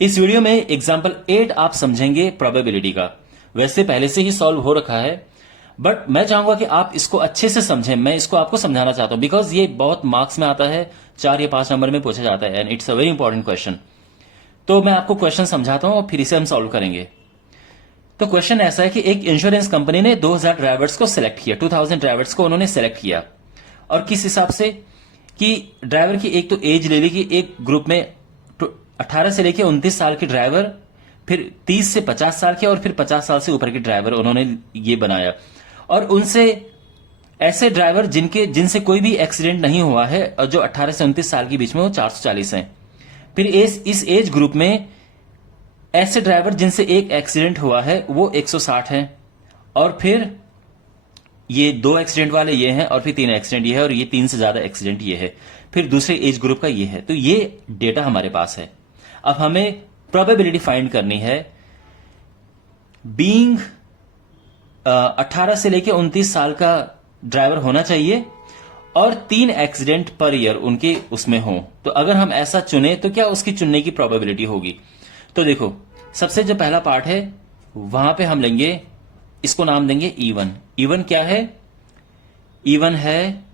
इस वीडियो में एग्जाम्पल 8 आप समझेंगे प्रोबेबिलिटी का। वैसे पहले से ही सॉल्व हो रखा है, बट मैं चाहूंगा कि आप इसको अच्छे से समझें। मैं इसको आपको समझाना चाहता हूं बिकॉज ये बहुत मार्क्स में आता है, 4 या 5 नंबर में पूछा जाता है and it's a very important question. तो मैं आपको क्वेश्चन समझाता हूं और फिर इसे हम सॉल्व करेंगे। तो क्वेश्चन ऐसा है कि एक इंश्योरेंस कंपनी ने 2000 ड्राइवर्स को सिलेक्ट किया, 2000 ड्राइवर्स को उन्होंने सिलेक्ट किया। और किस हिसाब से कि ड्राइवर की एक तो एज ले ली कि एक ग्रुप में 18 से लेकर 29 साल के ड्राइवर, फिर 30 से 50 साल के और फिर 50 साल से ऊपर के ड्राइवर उन्होंने ये बनाया। और उनसे ऐसे ड्राइवर जिनसे कोई भी एक्सीडेंट नहीं हुआ है और जो 18 से 29 साल के बीच में वो 440 हैं। फिर इस एज ग्रुप में ऐसे ड्राइवर जिनसे एक एक्सीडेंट हुआ है वो 160 हैं। और फिर ये 2 एक्सीडेंट वाले ये हैं और फिर 3 एक्सीडेंट ये है और ये 3 से ज्यादा एक्सीडेंट ये है। फिर दूसरे एज ग्रुप का ये है। तो ये डेटा हमारे पास है। अब हमें प्रोबेबिलिटी फाइंड करनी है। बीइंग 18 से लेकर 29 साल का ड्राइवर होना चाहिए और 3 एक्सीडेंट पर ईयर उनके उसमें हो। तो अगर हम ऐसा चुने तो क्या उसकी चुनने की प्रोबेबिलिटी होगी? तो देखो, सबसे जो पहला पार्ट है वहां पे हम लेंगे, इसको नाम देंगे E1। E1 क्या है? E1 है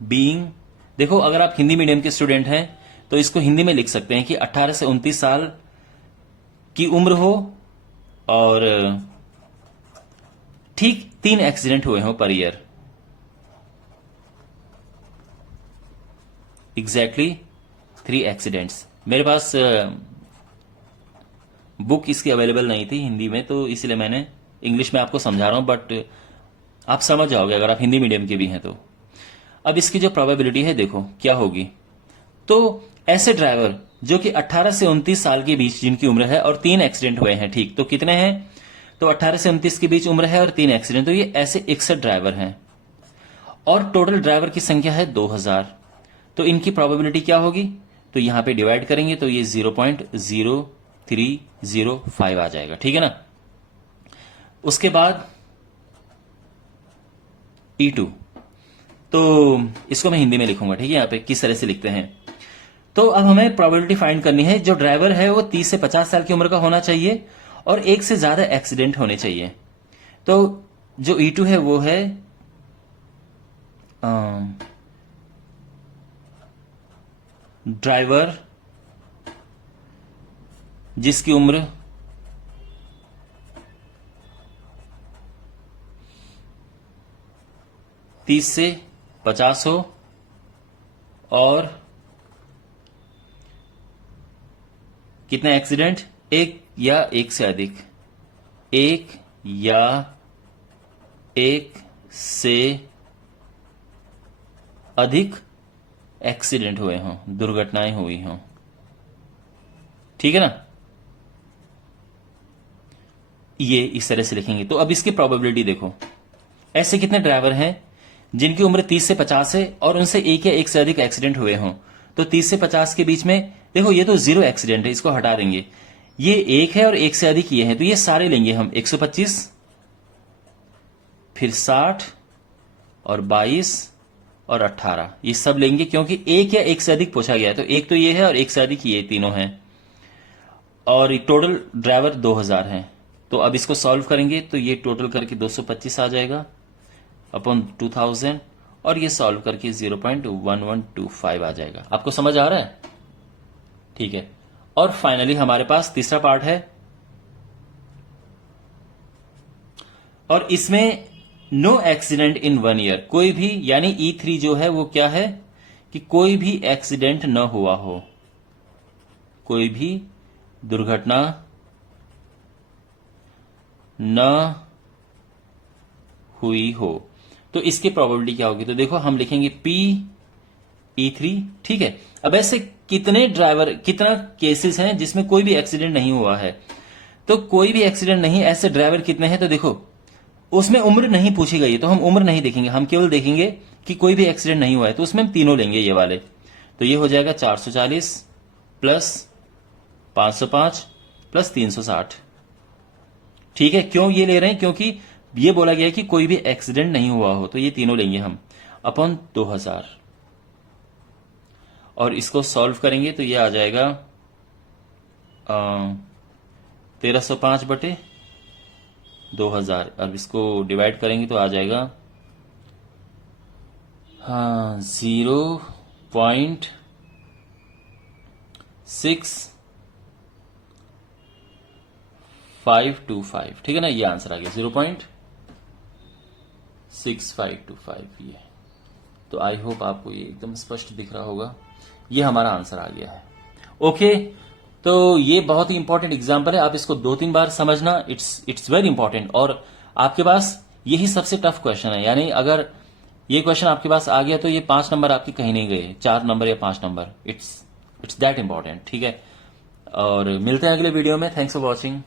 बीइंग, देखो अगर आप हिंदी मीडियम के स्टूडेंट हैं तो इसको हिंदी में लिख सकते हैं कि 18 से 29 साल की उम्र हो और ठीक 3 एक्सीडेंट हुए हो पर ईयर। Exactly 3 accidents. मेरे पास बुक इसकी अवेलेबल नहीं थी हिंदी में, तो इसलिए मैंने इंग्लिश में आपको समझा रहा हूं, बट आप समझ जाओगे अगर आप हिंदी मीडियम के भी हैं तो। अब इसकी जो प्रोबेबिलिटी है देखो क्या होगी। तो ऐसे ड्राइवर जो कि 18 से 29 साल के बीच जिनकी उम्र है और 3 एक्सीडेंट हुए हैं, ठीक, तो कितने हैं? तो 18 से 29 के बीच उम्र है और 3 एक्सीडेंट, तो ये ऐसे 61 ड्राइवर हैं और टोटल ड्राइवर की संख्या है 2000। तो इनकी प्रोबेबिलिटी क्या होगी? तो यहां पे डिवाइड करेंगे तो ये 0.0305 आ जाएगा, ठीक है ना। उसके बाद E2, तो इसको मैं हिंदी में लिखूंगा, ठीक है। यहां पे किस तरह से लिखते हैं, तो अब हमें प्रोबेबिलिटी फाइंड करनी है। जो ड्राइवर है वो 30 से 50 साल की उम्र का होना चाहिए और एक से ज्यादा एक्सीडेंट होने चाहिए। तो जो E2 है वो है ड्राइवर जिसकी उम्र 30 से 50 हो और कितने एक्सीडेंट? एक या एक से अधिक, एक या एक से अधिक एक्सीडेंट हुए हों, दुर्घटनाएं हुई हों, ठीक है ना। ये इस तरह से लिखेंगे। तो अब इसकी प्रोबेबिलिटी देखो, ऐसे कितने ड्राइवर हैं जिनकी उम्र 30 से 50 है और उनसे एक या एक से अधिक एक्सीडेंट हुए हों। तो 30 से 50 के बीच में देखो ये तो 0 एक्सीडेंट है, इसको हटा देंगे। ये एक है और एक से अधिक ये है, तो ये सारे लेंगे हम 125, फिर 60 और 22 और 18, ये सब लेंगे क्योंकि एक या एक से अधिक पूछा गया है। तो एक तो ये है और एक से अधिक ये तीनों हैं और टोटल ड्राइवर 2000 हैं। तो अब इसको सॉल्व करेंगे तो ये टोटल करके 225 आ जाएगा अपॉन 2000 और ये सॉल्व करके 0.1125 आ जाएगा। आपको समझ आ रहा है? ठीक है। और फाइनली हमारे पास तीसरा पार्ट है और इसमें नो एक्सीडेंट इन 1 ईयर, कोई भी, यानी E3 जो है वो क्या है कि कोई भी एक्सीडेंट न हुआ हो, कोई भी दुर्घटना न हुई हो। तो इसकी प्रोबेबिलिटी क्या होगी? तो देखो हम लिखेंगे PE3, ठीक है। अब ऐसे कितना केसेस हैं जिसमें कोई भी एक्सीडेंट नहीं हुआ है? तो कोई भी एक्सीडेंट नहीं, ऐसे ड्राइवर कितने हैं? तो देखो उसमें उम्र नहीं पूछी गई है तो हम उम्र नहीं देखेंगे, हम केवल देखेंगे कि कोई भी एक्सीडेंट नहीं हुआ है। तो उसमें हम तीनों लेंगे ये वाले। तो ये हो जाएगा 440 प्लस 505 प्लस 360, ठीक है। क्यों ये ले रहे हैं? क्योंकि ये बोला गया है कि कोई भी एक्सीडेंट नहीं हुआ हो, तो ये तीनों लेंगे हम अपॉन 2000। और इसको सॉल्व करेंगे तो ये आ जाएगा 1305 बटे 2000। अब इसको डिवाइड करेंगे तो आ जाएगा 0.6525, ठीक है ना। ये आंसर आ गया 0.6525 ये। तो आई होप आपको ये एकदम स्पष्ट दिख रहा होगा। ये हमारा आंसर आ गया है। ओके, तो ये बहुत ही इंपॉर्टेंट एग्जाम्पल है। आप इसको 2-3 बार समझना, इट्स वेरी इंपॉर्टेंट। और आपके पास यही सबसे टफ क्वेश्चन है, यानी अगर ये क्वेश्चन आपके पास आ गया तो ये 5 नंबर आपके कहीं नहीं गए, 4 नंबर या 5 नंबर। इट्स दैट इंपॉर्टेंट, ठीक है। और मिलते हैं अगले वीडियो में। Thanks for watching.